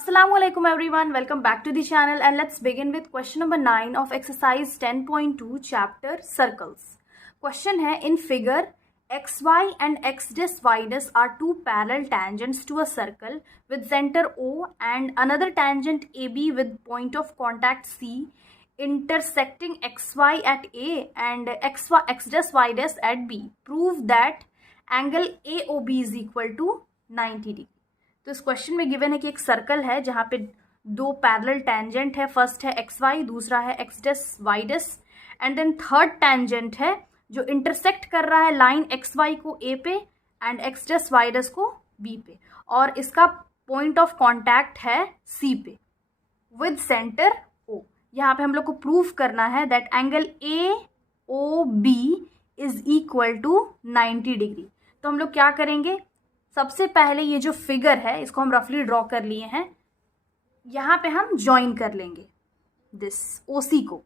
Assalamualaikum everyone, welcome back to the channel and let's begin with question number 9 of exercise 10.2 chapter circles. Question है in figure xy and x dash y dash are two parallel tangents to a circle with center O and another tangent AB with point of contact C intersecting xy at A and x dash y dash at B. Prove that angle AOB is equal to 90 degree. तो इस question में given है कि एक circle है जहाँ पे दो पैरेलल टेंजेंट है. फर्स्ट है एक्स वाई, दूसरा है x dash y dash and then third tangent है जो इंटरसेक्ट कर रहा है लाइन एक्स वाई को ए पे एंड एक्स डेस वाई डेस को बी पे और इसका पॉइंट ऑफ कांटेक्ट है सी पे विद सेंटर ओ. यहाँ पे हम लोग को प्रूफ करना है that angle A O B is equal to 90 degree. तो हम लोग क्या करेंगे, सबसे पहले ये जो फिगर है इसको हम रफली ड्रॉ कर लिए हैं. यहाँ पे हम ज्वाइन कर लेंगे दिस ओसी को,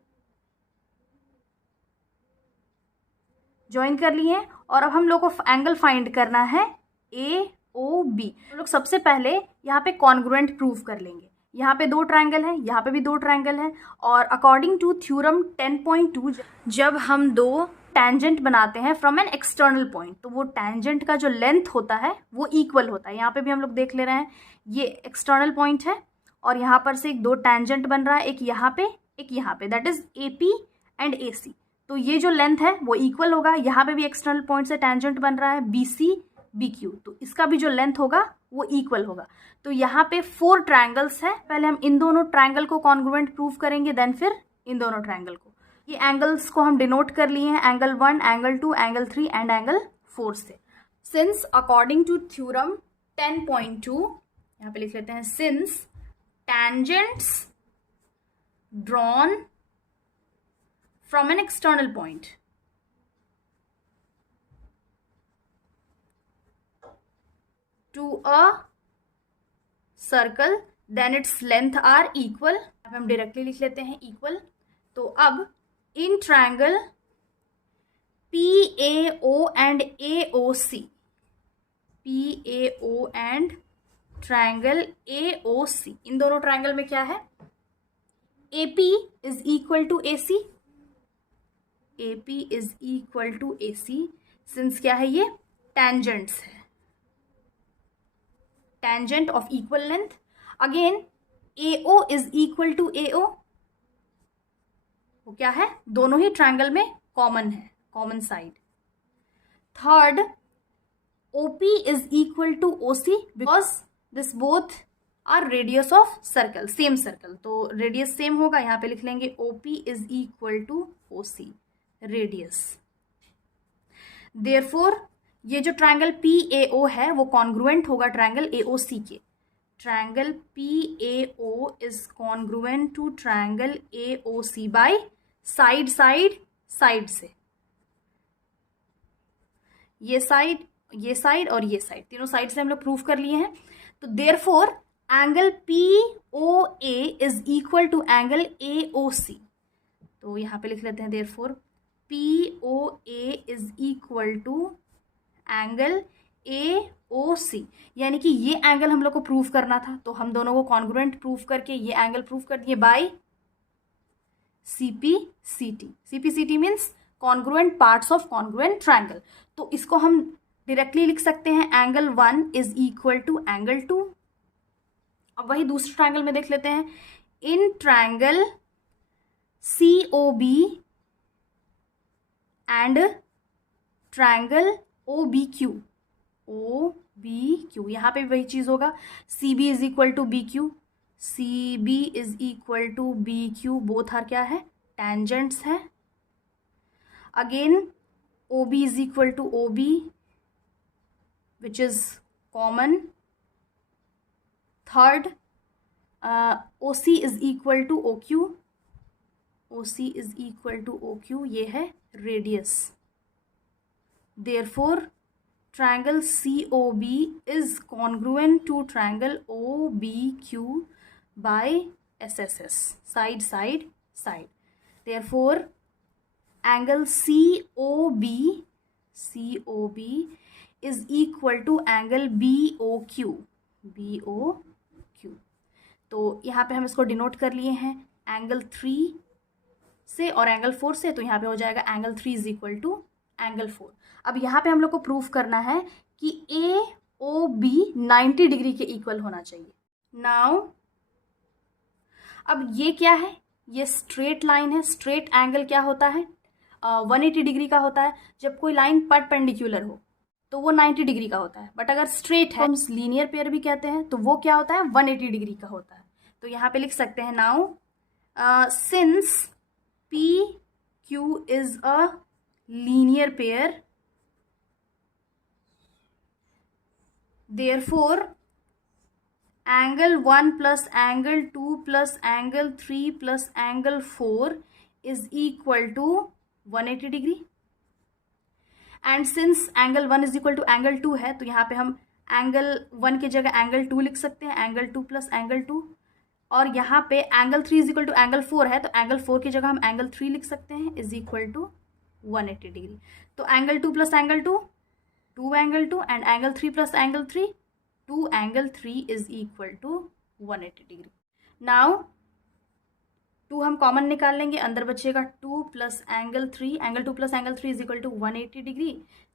ज्वाइन कर लिए हैं और अब हम लोग को एंगल फाइंड करना है ए ओ बी. हम लोग सबसे पहले यहाँ पे कॉन्ग्रुएंट प्रूव कर लेंगे. यहाँ पे दो ट्रायंगल है, यहाँ पे भी दो ट्रायंगल है और अकॉर्डिंग टू थ्योरम 10.2 जब हम दो टेंजेंट बनाते हैं फ्रॉम एन एक्सटर्नल पॉइंट तो वो टेंजेंट का जो लेंथ होता है वो इक्वल होता है. यहाँ पे भी हम लोग देख ले रहे हैं ये एक्सटर्नल पॉइंट है और यहाँ पर से एक दो टेंजेंट बन रहा है, एक यहाँ पे एक यहाँ पे, that is A P and A C. तो ये जो लेंथ है वो इक्वल होगा. यहाँ पे भी एक्सटर्नल पॉइंट से टेंजेंट बन रहा है बी सी बी क्यू, तो इसका भी जो लेंथ होगा वो इक्वल होगा. तो यहाँ पे 4 ट्रायंगल्स है. पहले हम इन दोनों ट्रायंगल को कॉन्ग्रुएंट प्रूव करेंगे, देन फिर इन दोनों ट्रायंगल को. ये एंगल्स को हम डिनोट कर लिए हैं angle 1, angle 2, angle 3 and angle 4 से. सिंस अकॉर्डिंग टू थ्योरम 10.2 यहाँ पे लिख लेते हैं, since tangents drawn from an external point to a circle then its length are equal. अब हम डायरेक्टली लिख लेते हैं इक्वल. तो अब in triangle PAO and AOC, PAO and triangle AOC, इन दोनों ट्रायंगल में क्या है, AP is equal to AC, AP is equal to AC. Since क्या है, ये टेंजेंट्स है, tangent of equal length. Again AO is equal to AO, वो क्या है, दोनों ही ट्रायंगल में कॉमन है, common side. Third OP is equal to OC because this both are radius of circle, same circle, तो रेडियस सेम होगा. यहाँ पे लिख लेंगे OP is equal to OC radius. Therefore ये जो ट्रायंगल PAO है वो कॉन्ग्रुएंट होगा ट्रायंगल AOC के. Triangle PAO is congruent to triangle AOC by side side side से. ये साइड और ये साइड, तीनों साइड से हम लोग प्रूफ कर लिए हैं. तो therefore angle POA is equal to angle AOC. तो यहाँ पे लिख लेते हैं therefore POA is equal to angle AOC, यानी कि ये एंगल हम लोग को प्रूफ करना था तो हम दोनों को कॉन्ग्रुएंट प्रूफ करके ये एंगल प्रूफ कर दिए बाय CPCT. CPCT means congruent parts of congruent triangle. तो इसको हम डायरेक्टली लिख सकते हैं angle 1 is equal to angle 2. अब वही दूसरे ट्रायंगल में देख लेते हैं. In triangle COB and triangle OBQ, यहाँ पे भी वही चीज होगा. CB is equal to BQ, CB is equal to BQ, both are क्या है, टेंजेंट्स है. Again OB is equal to OB which is common. Third OC is equal to OQ, OC is equal to OQ, ये है radius. Therefore triangle COB is congruent to triangle OBQ by SSS, side side side. Therefore angle COB is equal to angle BOQ. तो यहाँ पे हम इसको denote कर लिए हैं एंगल 3 से और एंगल 4 से, तो यहाँ पे हो जाएगा angle 3 is equal to angle 4। अब यहाँ पे हम लोग को प्रूफ करना है कि ए ओ बी 90 डिग्री के इक्वल होना चाहिए। नाउ अब ये क्या है, ये स्ट्रेट लाइन है। स्ट्रेट एंगल क्या होता है, 180 डिग्री का होता है। जब कोई लाइन परपेंडिकुलर हो तो वो 90 डिग्री का होता है, बट अगर स्ट्रेट है, हम लीनियर पेयर भी कहते हैं, तो वो क्या होता है 180 डिग्री का होता है। तो यहाँ पे लिख सकते हैं now since P Q is a linear pair, therefore angle 1 plus angle 2 plus angle 3 plus angle 4 is equal to 180 degree। And since angle 1 is equal to angle 2 है, तो यहाँ पे हम एंगल 1 की जगह एंगल 2 लिख सकते हैं, एंगल 2 प्लस एंगल 2। और यहाँ पे angle 3 is equal to angle 4 है, तो एंगल 4 की जगह हम एंगल 3 लिख सकते हैं इज इक्वल टू 180 डिग्री। तो angle 2 plus angle 2 2 angle 2 and angle 3 plus angle 3 2 angle 3 is equal to 180 degree. Now 2 हम कॉमन निकाल लेंगे, अंदर बचेगा 2 plus angle 3, angle 2 plus angle 3 is equal to 180 degree.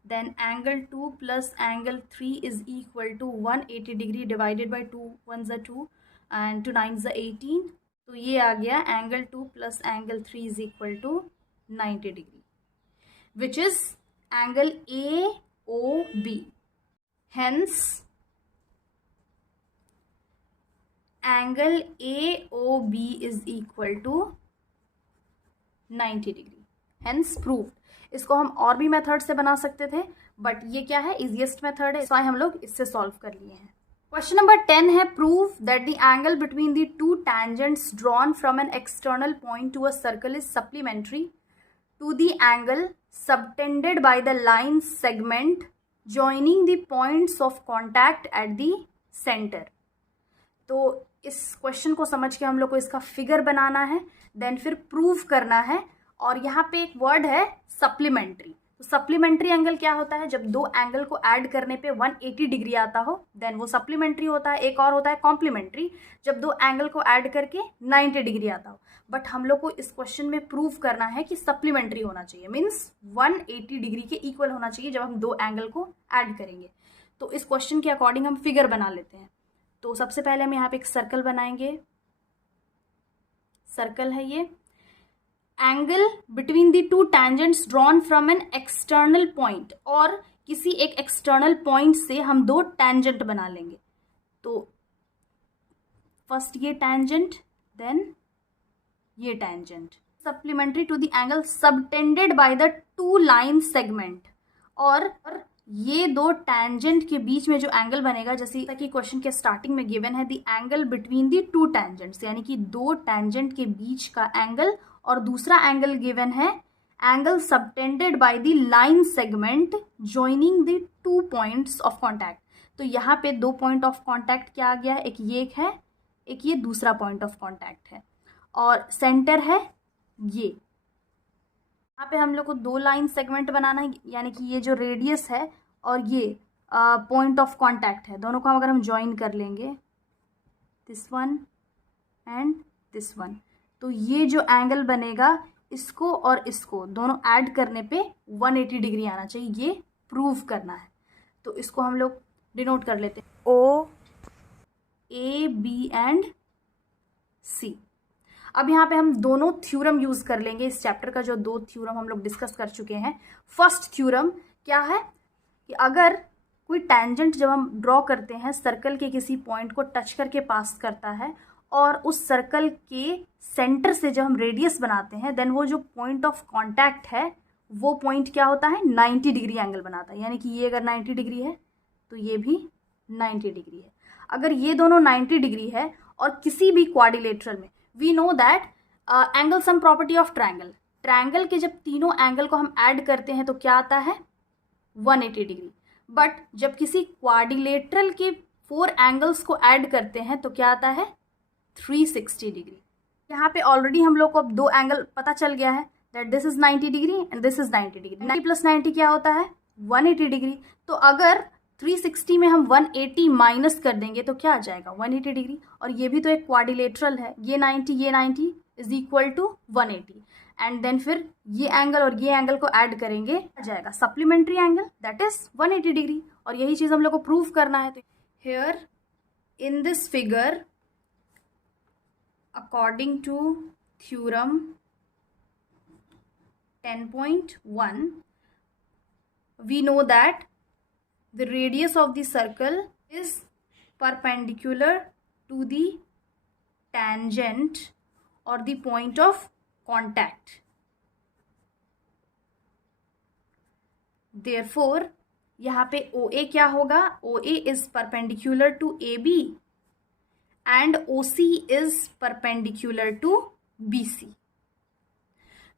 Then angle 2 plus angle 3 is equal to 180 degree divided by 2 1 ज़ा 2 and 2 9 ज़ा 18। तो ये आ गया angle 2 plus angle 3 is equal to 90 degree, which is angle A O B. Hence angle A O B is equal to 90 degree. Hence proved. इसको हम और भी मेथड से बना सकते थे, बट ये क्या है इजिएस्ट मेथड है, इसलिए हम लोग इससे सॉल्व कर लिए हैं। क्वेश्चन नंबर 10 है prove that the angle between the two tangents drawn from an external point to a circle is supplementary to the angle subtended by the line segment joining the points of contact at the centre. तो इस question को समझ के हम लोग को इसका figure बनाना है, देन फिर प्रूव करना है। और यहाँ पे एक वर्ड है सप्लीमेंट्री। तो सप्लीमेंट्री एंगल क्या होता है, जब दो एंगल को ऐड करने पे 180 डिग्री आता हो देन वो सप्लीमेंट्री होता है। एक और होता है कॉम्प्लीमेंट्री, जब दो एंगल को ऐड करके 90 डिग्री आता हो। बट हम लोग को इस क्वेश्चन में प्रूव करना है कि सप्लीमेंट्री होना चाहिए, मीन्स 180 डिग्री के इक्वल होना चाहिए जब हम दो एंगल को ऐड करेंगे। तो इस क्वेश्चन के अकॉर्डिंग हम फिगर बना लेते हैं। तो सबसे पहले हम यहाँ पे एक सर्कल बनाएंगे। सर्कल है ये। Angle between the two tangents drawn from an external point, और किसी एक एक्सटर्नल पॉइंट से हम दो टेंजेंट बना लेंगे। तो फर्स्ट ये टेंजेंट, देन ये tangent. Supplementary to the angle subtended by the two line segment, और ये दो टेंजेंट के बीच में जो एंगल बनेगा, जैसे कि क्वेश्चन के स्टार्टिंग में गिवन है the angle between the two tangents, यानी कि दो टेंजेंट के बीच का एंगल। और दूसरा एंगल गिवन है angle subtended by the line segment joining the two points of contact. तो यहाँ पे दो पॉइंट ऑफ कॉन्टैक्ट क्या आ गया, एक ये है, एक ये दूसरा पॉइंट ऑफ कॉन्टैक्ट है, और सेंटर है ये। यहाँ पे हम लोग को दो लाइन सेगमेंट बनाना है, यानी कि ये जो रेडियस है और ये पॉइंट ऑफ कांटेक्ट है, दोनों को अगर हम ज्वाइन कर लेंगे, this one and this one, तो ये जो एंगल बनेगा इसको और इसको दोनों ऐड करने पे 180 डिग्री आना चाहिए। ये प्रूव करना है। तो इसको हम लोग डिनोट कर लेते हैं ओ ए बी एंड सी। अब यहाँ पे हम दोनों थ्योरम यूज कर लेंगे। इस चैप्टर का जो दो थ्योरम हम लोग डिस्कस कर चुके हैं। फर्स्ट थ्योरम क्या है कि अगर कोई टेंजेंट जब हम ड्रॉ करते हैं सर्कल के किसी पॉइंट को टच करके पास करता है, और उस सर्कल के सेंटर से जब हम रेडियस बनाते हैं, देन वो जो पॉइंट ऑफ कांटेक्ट है वो पॉइंट क्या होता है 90 डिग्री एंगल बनाता है। यानी कि ये अगर 90 डिग्री है तो ये भी 90 डिग्री है। अगर ये दोनों 90 डिग्री है और किसी भी क्वाड्रिलेटरल में, we know that angle sum property of triangle, triangle के जब तीनों एंगल को हम ऐड करते हैं तो क्या आता है 180 डिग्री। बट जब किसी क्वाड्रिलेटरल के 4 एंगल्स को ऐड करते हैं तो क्या आता है 360 डिग्री। यहाँ पे ऑलरेडी हम लोग को अब दो एंगल पता चल गया है, that this is 90 degree and this is 90 degree. 90 plus 90 क्या होता है 180 डिग्री। तो अगर 360 में हम 180 माइनस कर देंगे तो क्या आ जाएगा 180 डिग्री। और ये भी तो एक क्वाड्रिलेटरल है, ये 90 is equal to 180 and then फिर ये एंगल और ये एंगल को ऐड करेंगे आ जाएगा supplementary angle that is 180 degree. और यही चीज हम लोग को प्रूव करना है। तो here in this figure according to theorem 10.1 we know that the radius of the circle is perpendicular to the tangent or the point of contact. Therefore यहाँ पे OA क्या होगा, OA is perpendicular to AB and OC is perpendicular to BC.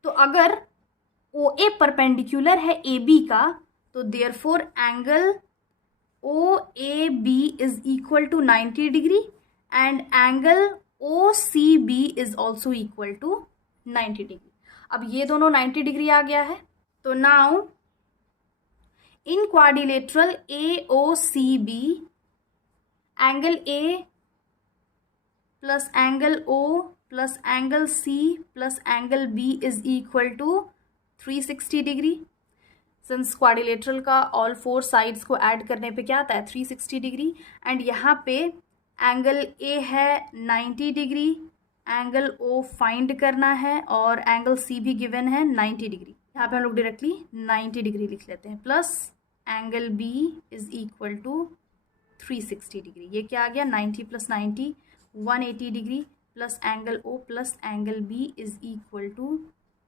तो अगर OA perpendicular है AB का तो therefore angle OAB is equal to 90 degree and angle OCB is also equal to 90 degree. अब ये दोनों 90 डिग्री आ गया है। तो now in quadrilateral AOCB angle A plus angle O plus angle C plus angle B is equal to 360 degree. Since quadrilateral का all 4 sides को add करने पे क्या आता है 360 डिग्री एंड यहाँ पे एंगल A है 90 डिग्री, एंगल O फाइंड करना है और एंगल C भी गिवन है 90 डिग्री। यहाँ पे हम लोग डायरेक्टली 90 डिग्री लिख लेते हैं plus angle B is equal to 360 degree. ये क्या आ गया 90 plus 90 180 degree plus angle O plus angle B is equal to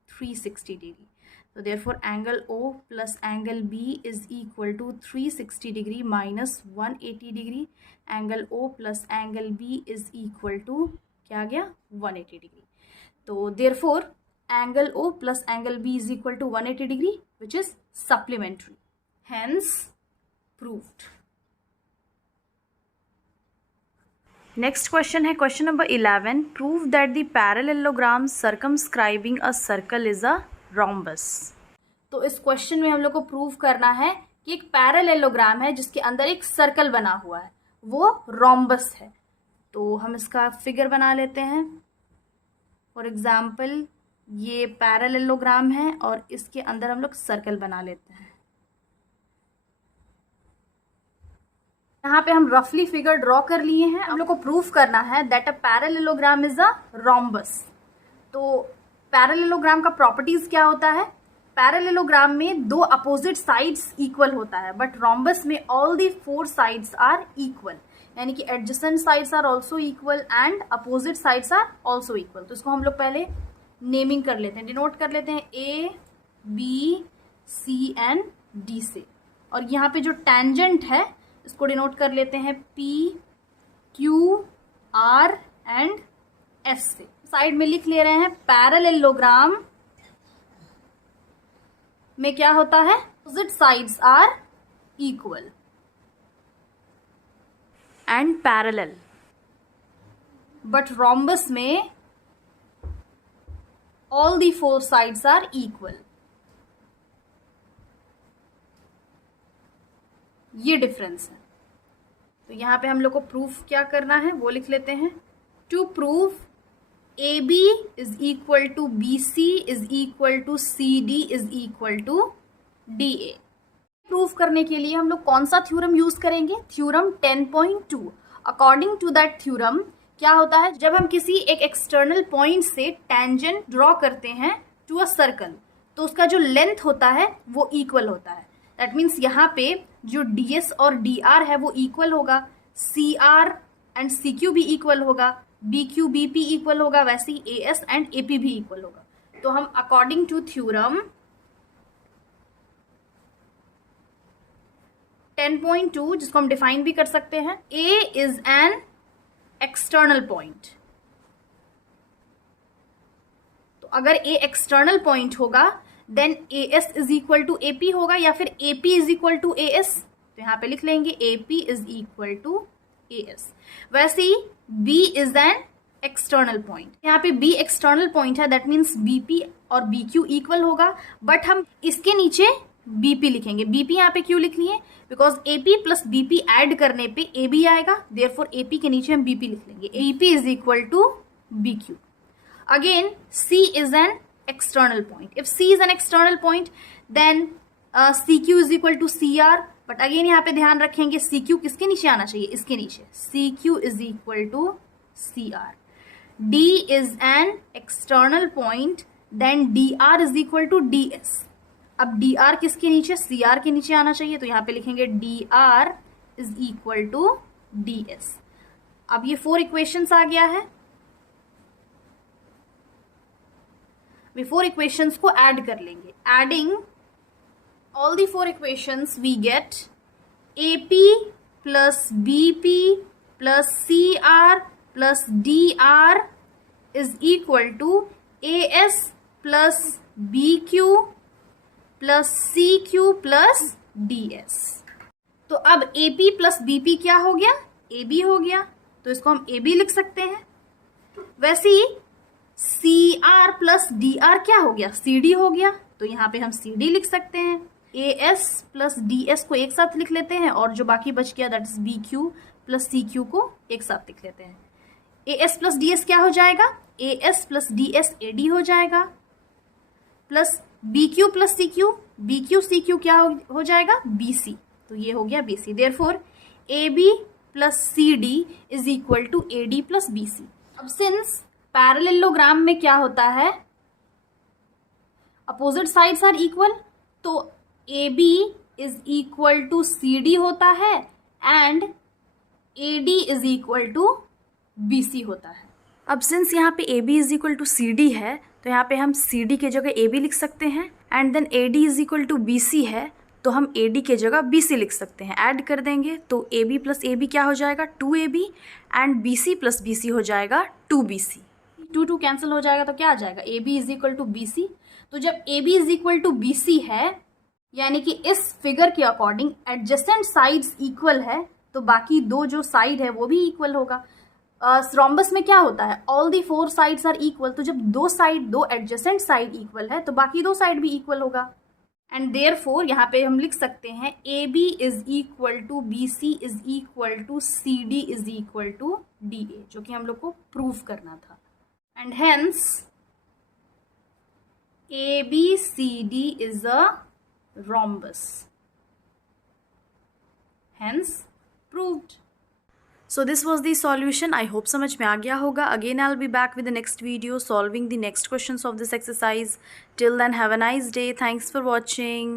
360 degree. So therefore angle O plus angle B is equal to 360 degree minus 180 degree. Angle O plus angle B is equal to क्या आ गया 180 degree. तो therefore angle O plus angle B is equal to 180 degree which is supplementary. Hence proved. Next question है question number 11. Prove that the parallelogram circumscribing a circle is a rhombus. तो इस question में हम लोग को prove करना है कि एक पैरेललोग्राम है जिसके अंदर एक सर्कल बना हुआ है, वो रोम्बस है। तो हम इसका फिगर बना लेते हैं। फॉर एग्जाम्पल ये पैरेललोग्राम है और इसके अंदर हम लोग सर्कल बना लेते हैं। यहाँ पे हम रफली फिगर ड्रॉ कर लिए हैं। हम लोग को प्रूव करना है that a parallelogram is a rhombus. तो पैरेललोग्राम का प्रॉपर्टीज क्या होता है, पैरेललोग्राम में 2 अपोजिट साइड्स इक्वल होता है बट रोम्बस में all the 4 sides are equal, यानी कि adjacent sides are also equal and opposite sides are also equal. तो इसको हम लोग पहले नेमिंग कर लेते हैं, डिनोट कर लेते हैं A B C and D से। और यहाँ पे जो टेंजेंट है इसको डिनोट कर लेते हैं P Q R and S से। साइड में लिख ले रहे हैं पैरेललोग्राम में क्या होता है opposite sides are equal and parallel, but rhombus में all the 4 sides are equal. ये डिफरेंस है। तो यहां पे हम लोग को प्रूफ क्या करना है वो लिख लेते हैं। To prove AB is equal to BC is equal to CD is equal to DA। Proof करने के लिए हम लोग कौन सा थ्योरम यूज करेंगे, theorem 10.2। According to that theorem क्या होता है, जब हम किसी एक एक्सटर्नल पॉइंट से टेंजेंट ड्रॉ करते हैं टू अ सर्कल तो उसका जो लेंथ होता है वो इक्वल होता है। दैट मीन्स यहाँ पे जो DS और DR है वो इक्वल होगा, CR एंड CQ भी इक्वल होगा, BQ BP इक्वल होगा, वैसे ही AS एंड AP भी इक्वल होगा। तो हम अकॉर्डिंग टू थ्योरम 10.2 जिसको हम डिफाइन भी कर सकते हैं, A is an external point. तो अगर A एक्सटर्नल पॉइंट होगा then AS is equal to AP होगा या फिर AP is equal to AS। तो यहां पे लिख लेंगे AP is equal to AS। वैसे ही B is an external point, यहाँ पे B एक्सटर्नल पॉइंट है दैट मीन्स BP और BQ इक्वल होगा, बट हम इसके नीचे बीपी लिखेंगे। बीपी यहाँ पे क्यों लिख लिए, because AP plus BP add करने पे एबी आएगा, देयरफॉर एपी के नीचे हम बीपी लिख लेंगे। BP is equal to BQ. Again C is an external point. If C is an external point then C Q is equal to C R. But again यहाँ पे ध्यान रखेंगे सी क्यू किसके नीचे आना चाहिए, इसके नीचे। C Q is equal to C R. D is an external point, then D R is equal to D S. अब डी आर किसके नीचे, सी आर के नीचे आना चाहिए, तो यहाँ पे लिखेंगे D R is equal to D S. अब ये 4 इक्वेशंस आ गया है। वे 4 इक्वेशंस को ऐड कर लेंगे। Adding all the 4 equations we get AP plus BP plus CR plus DR is equal to AS plus BQ plus CQ plus DS। तो अब AP plus BP क्या हो गया, AB हो गया, तो इसको हम AB लिख सकते हैं। वैसे ही CR plus DR क्या हो गया, CD हो गया, तो यहाँ पे हम CD लिख सकते हैं। AS प्लस DS को एक साथ लिख लेते हैं, और जो बाकी बच गया that is BQ plus CQ को एक साथ लिख लेते हैं। AS प्लस DS क्या हो जाएगा, AS प्लस DS AD हो जाएगा, plus BQ plus CQ, BQ CQ क्या हो जाएगा, BC, तो ये हो गया BC। Therefore AB plus CD is equal to AD plus BC। अब सिंस पैरेललोग्राम में क्या होता है, अपोजिट साइड्स आर इक्वल, तो AB is equal to CD होता है and AD is equal to BC होता है। अब सिंस यहाँ पे AB is equal to CD है, तो यहाँ पे हम CD के जगह AB लिख सकते हैं, and then AD is equal to BC है, तो हम AD के जगह BC लिख सकते हैं। ऐड कर देंगे तो AB प्लस AB क्या हो जाएगा, 2AB, and BC plus BC हो जाएगा 2BC। 2 कैंसिल हो जाएगा तो क्या आ जाएगा, AB is equal to BC। तो जब AB is equal to BC है, यानी कि इस फिगर के अकॉर्डिंग एडजेसेंट साइड्स इक्वल है, तो बाकी 2 जो साइड है वो भी इक्वल होगा। रोम्बस में क्या होता है, all the 4 sides are equal, तो जब 2 एडजेसेंट साइड इक्वल है तो बाकी 2 साइड भी इक्वल होगा। एंड देयरफॉर यहाँ पे हम लिख सकते हैं AB is equal to BC is equal to CD is equal to DA, जो कि हम लोग को प्रूव करना था। And hence ABCD is a rhombus, hence proved। So this was the solution। I hope समझ में आ गया होगा। Again I'll be back with the next video solving the next questions of this exercise। Till then have a nice day। Thanks for watching।